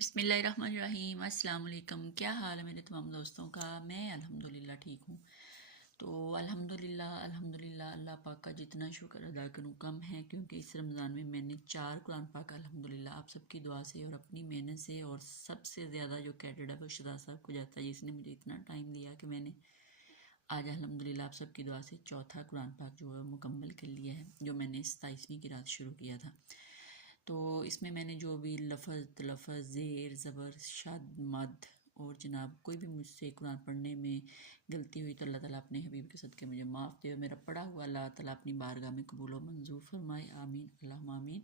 بسم اللہ الرحمن الرحیم۔ السلام علیکم۔ کیا حال ہے میرے تمام دوستوں کا؟ میں الحمدللہ ٹھیک ہوں۔ تو الحمدللہ اللہ پاک کا جتنا شکر ادا کروں کم ہے، کیونکہ اس رمضان میں میں نے 4 قرآن پاک الحمدللہ آپ سب کی دعا سے اور اپنی محنت سے، اور سب سے زیادہ جو کریڈٹ ہے وہ شدا صاحب کو جاتا ہے، جس نے مجھے اتنا ٹائم دیا کہ میں نے آج الحمدللہ آپ سب کی دعا سے چوتھا قرآن پاک جو ہے مکمل کر لیا ہے، جو میں نے 27ویں کی رات شروع کیا تھا۔ تو اس میں نے جو بھی لفظ تلفظ زیر زبر شد مد اور جناب کوئی بھی مجھ سے قرآن پڑھنے میں غلطی ہوئی تو اللہ تعالیٰ اپنے حبیب کے صدقے مجھے معاف دے، اور میرا پڑھا ہوا اللہ تعالیٰ اپنی بارگاہ میں قبول و منظور فرمائے، آمین اللہم آمین۔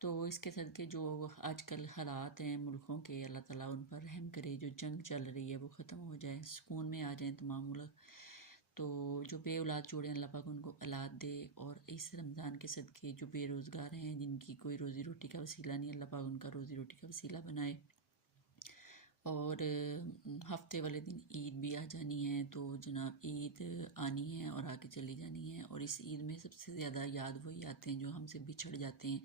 تو اس کے صدقے جو آج کل حالات ہیں ملکوں کے، اللہ تعالیٰ ان پر رحم کرے، جو جنگ چل رہی ہے وہ ختم ہو جائے، سکون میں آ جائیں تمام ملک۔ تو جو بے اولاد جوڑے اللہ پاک ان کو اولاد دے، اور اس رمضان کے صدقے جو بے روزگار ہیں، جن کی کوئی روزی روٹی کا وسیلہ نہیں، اللہ پاک ان کا روزی روٹی کا وسیلہ بنائے۔ اور ہفتے والے دن عید بھی آ جانی ہے، تو جناب عید آنی ہے اور آگے چلی جانی ہے، اور اس عید میں سب سے زیادہ یاد وہی آتے ہیں جو ہم سے بچھڑ جاتے ہیں،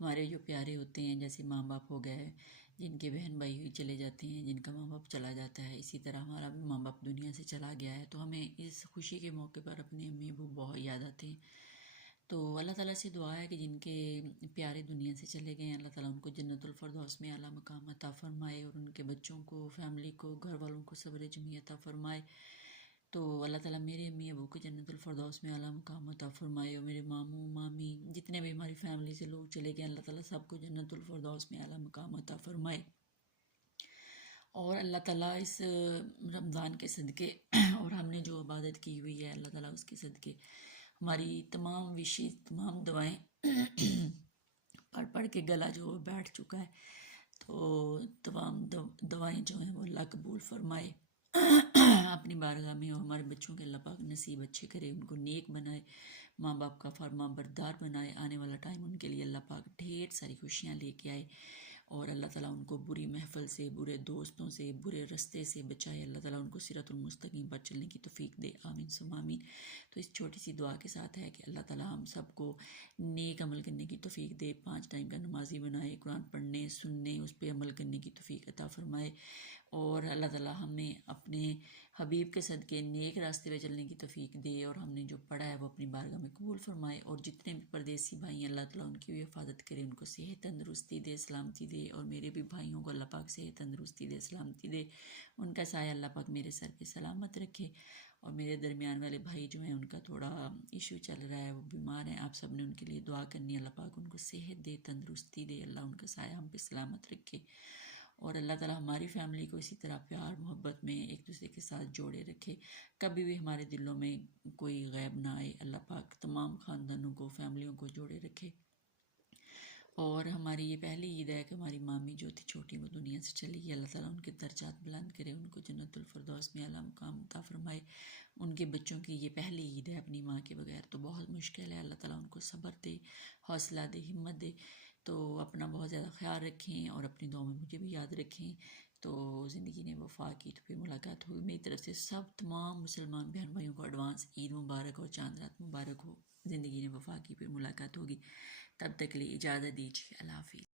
ہمارے جو پیارے ہوتے ہیں، جیسے ماں باپ ہو گئے، جن کے بہن بھائی ہوئی چلے جاتے ہیں، جن کا ماں باپ چلا جاتا ہے، اسی طرح ہمارا بھی ماں باپ دنیا سے چلا گیا ہے، تو ہمیں اس خوشی کے موقع پر اپنے امی ابو بہت یاد آتے ہیں۔ تو اللہ تعالیٰ سے دعا ہے کہ جن کے پیارے دنیا سے چلے گئے ہیں، اللہ تعالیٰ ان کو جنت الفردوس میں اعلیٰ مقام عطا فرمائے، اور ان کے بچوں کو، فیملی کو، گھر والوں کو صبر جمیع عطا فرمائے۔ تو اللہ تعالیٰ میرے امی ابو کو جنت الفردوس میں اعلیٰ مقام عطا فرمائے، اور میرے ماموں مامی جتنے بھی ہماری فیملی سے لوگ چلے گئے، اللہ تعالیٰ سب کو جنت الفردوس میں اعلیٰ مقام عطا فرمائے۔ اور اللہ تعالیٰ اس رمضان کے صدقے اور ہم نے جو عبادت کی ہوئی ہے، اللہ تعالیٰ اس کے صدقے ہماری تمام وشیز، تمام دعائیں پڑھ پڑھ کے گلا جو بیٹھ چکا ہے، تو تمام دعائیں جو ہیں وہ اللہ قبول فرمائے اپنی بارگاہ میں، اور ہمارے بچوں کے اللہ پاک نصیب اچھے کرے، ان کو نیک بنائے، ماں باپ کا فرما بردار بنائے، آنے والا ٹائم ان کے لیے اللہ پاک ڈھیر ساری خوشیاں لے کے آئے، اور اللہ تعالیٰ ان کو بری محفل سے، برے دوستوں سے، برے رستے سے بچائے، اللہ تعالیٰ ان کو صراط المستقیم پر چلنے کی توفیق دے، آمین ثم آمین۔ تو اس چھوٹی سی دعا کے ساتھ ہے کہ اللہ تعالیٰ ہم سب کو نیک عمل کرنے کی توفیق دے، 5 ٹائم کا نمازی بنائے، قرآن پڑھنے سننے اس پہ عمل کرنے کی توفیق عطا فرمائے، اور اللہ تعالیٰ ہمیں اپنے حبیب کے صدقے نیک راستے پہ چلنے کی توفیق دے، اور ہم نے جو پڑھا ہے وہ اپنی بارگاہ میں قبول فرمائے، اور جتنے بھی پردیسی بھائی ہیں اللہ تعالیٰ ان کی بھی حفاظت کرے، ان کو صحت تندرستی دے، سلامتی دے، اور میرے بھی بھائیوں کو اللہ پاک صحت تندرستی دے، سلامتی دے، ان کا سایہ اللہ پاک میرے سر پہ سلامت رکھے۔ اور میرے درمیان والے بھائی جو ہیں ان کا تھوڑا ایشو چل رہا ہے، وہ بیمار ہیں، آپ سب نے ان کے لیے دعا کرنی ہے، اللہ پاک ان کو صحت دے، تندرستی دے، اللہ ان کا سایہ ہم پہ سلامت رکھے، اور اللہ تعالیٰ ہماری فیملی کو اسی طرح پیار محبت میں ایک دوسرے کے ساتھ جوڑے رکھے، کبھی بھی ہمارے دلوں میں کوئی غیب نہ آئے، اللہ پاک تمام خاندانوں کو، فیملیوں کو جوڑے رکھے۔ اور ہماری یہ پہلی عید ہے کہ ہماری مامی جو تھی چھوٹی وہ دنیا سے چلی گئی، اللہ تعالیٰ ان کے درجات بلند کرے، ان کو جنت الفردوس میں اعلیٰ مقام عطا فرمائے۔ ان کے بچوں کی یہ پہلی عید ہے اپنی ماں کے بغیر، تو بہت مشکل ہے، اللہ تعالیٰ ان کو صبر دے، حوصلہ دے، ہمت دے۔ تو اپنا بہت زیادہ خیال رکھیں، اور اپنی دعاؤں میں مجھے بھی یاد رکھیں۔ تو زندگی نے وفا کی تو پھر ملاقات ہوئی، میری طرف سے سب تمام مسلمان بہن بھائیوں کو ایڈوانس عید مبارک اور چاند رات مبارک ہو۔ زندگی نے وفا کی، پھر ملاقات ہوگی، تب تک کے لیے اجازت دیجیے، اللہ حافظ۔